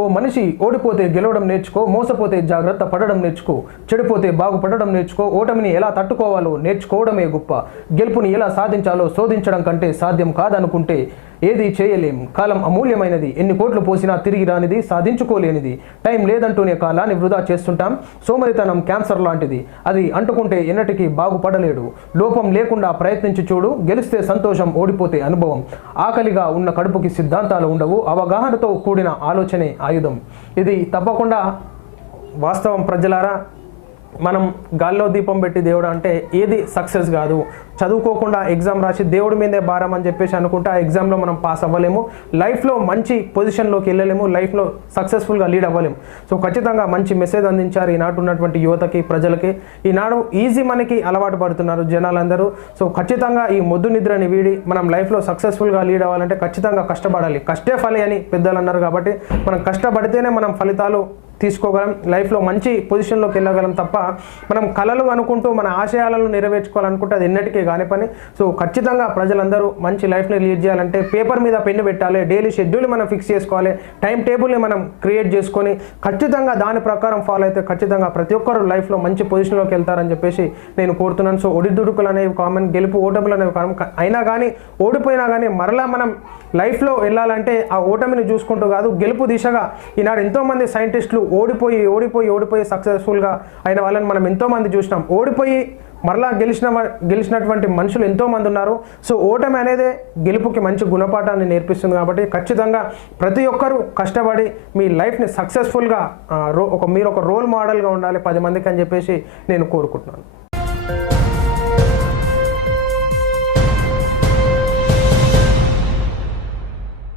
ఓ మనిషి ఓడిపోతే గెలవడం నేర్చుకో మోసపోతే జాగ్రత్త పడడం నేర్చుకో చెడిపోతే బాగుపడడం నేర్చుకో ఓటమిని ఎలా తట్టుకోవాలో నేర్చుకోవడమే గొప్ప. గెలుపుని ఎలా సాధించాలో శోధించడం కంటే సాధ్యం కాదనుకుంటే ఏది చేయలేం. కాలం అమూల్యమైనది. ఎన్ని కోట్లు పోసినా తిరిగి రానిది సాధించుకోలేనిది. టైం లేదంటూనే కాలాన్ని వృధా చేస్తుంటాం. సోమరితనం క్యాన్సర్ లాంటిది. అది అంటుకుంటే ఎన్నటికీ బాగుపడలేడు. లోపం లేకుండా ప్రయత్నించి చూడు. గెలిస్తే సంతోషం ఓడిపోతే అనుభవం. ఆకలిగా ఉన్న కడుపుకి సిద్ధాంతాలు ఉండవు. అవగాహనతో కూడిన ఆలోచనే ఆయుధం. ఇది తప్పకుండా వాస్తవం ప్రజలారా. మనం గాల్లో దీపం పెట్టి దేవుడు అంటే ఏది సక్సెస్ కాదు. చదువుకోకుండా ఎగ్జామ్ రాసి దేవుడి మీదే భారం అని చెప్పేసి అనుకుంటే ఆ ఎగ్జామ్లో మనం పాస్ అవ్వలేము. లైఫ్లో మంచి పొజిషన్లోకి వెళ్ళలేము. లైఫ్లో సక్సెస్ఫుల్గా లీడ్ అవ్వలేము. సో ఖచ్చితంగా మంచి మెసేజ్ అందించారు ఈనాడు ఉన్నటువంటి యువతకి ప్రజలకి. ఈనాడు ఈజీ మనకి అలవాటు పడుతున్నారు జనాలందరూ. సో ఖచ్చితంగా ఈ మొద్దు నిద్రని వీడి మనం లైఫ్లో సక్సెస్ఫుల్గా లీడ్ అవ్వాలంటే ఖచ్చితంగా కష్టపడాలి. కష్టే ఫలి అని పెద్దలు అన్నారు కాబట్టి మనం కష్టపడితేనే మనం ఫలితాలు తీసుకోగలం లైఫ్లో మంచి పొజిషన్లోకి వెళ్ళగలం తప్ప మనం కళలు అనుకుంటూ మన ఆశయాలను నెరవేర్చుకోవాలనుకుంటే అది ఎన్నటికీ కాని పని. సో ఖచ్చితంగా ప్రజలందరూ మంచి లైఫ్ని లీడ్ చేయాలంటే పేపర్ మీద పెన్ను పెట్టాలి డైలీ షెడ్యూల్ మనం ఫిక్స్ చేసుకోవాలి టైం టేబుల్ని మనం క్రియేట్ చేసుకొని ఖచ్చితంగా దాని ప్రకారం ఫాలో అయితే ఖచ్చితంగా ప్రతి ఒక్కరు లైఫ్లో మంచి పొజిషన్లోకి వెళ్తారని చెప్పేసి నేను కోరుతున్నాను. సో ఒడిదుడుకులు అనేవి కామన్ గెలుపు ఓటములు అనేవి కామన్ అయినా కానీ ఓడిపోయినా కానీ మరలా మనం లైఫ్లో వెళ్ళాలంటే ఆ ఓటమిని చూసుకుంటూ కాదు గెలుపు దిశగా ఈనాడు ఎంతోమంది సైంటిస్టులు ఓడిపోయి ఓడిపోయి ఓడిపోయి సక్సెస్ఫుల్గా అయిన వాళ్ళని మనం ఎంతోమంది చూసినాం. ఓడిపోయి మరలా గెలిచిన గెలిచినటువంటి మనుషులు ఎంతోమంది ఉన్నారు. సో ఓటమి అనేది గెలుపుకి మంచి గుణపాఠాన్ని నేర్పిస్తుంది కాబట్టి ఖచ్చితంగా ప్రతి ఒక్కరూ కష్టపడి మీ లైఫ్ని సక్సెస్ఫుల్గా రో ఒక మీరు ఒక రోల్ మోడల్గా ఉండాలి పది మందికి అని చెప్పేసి నేను కోరుకుంటున్నాను.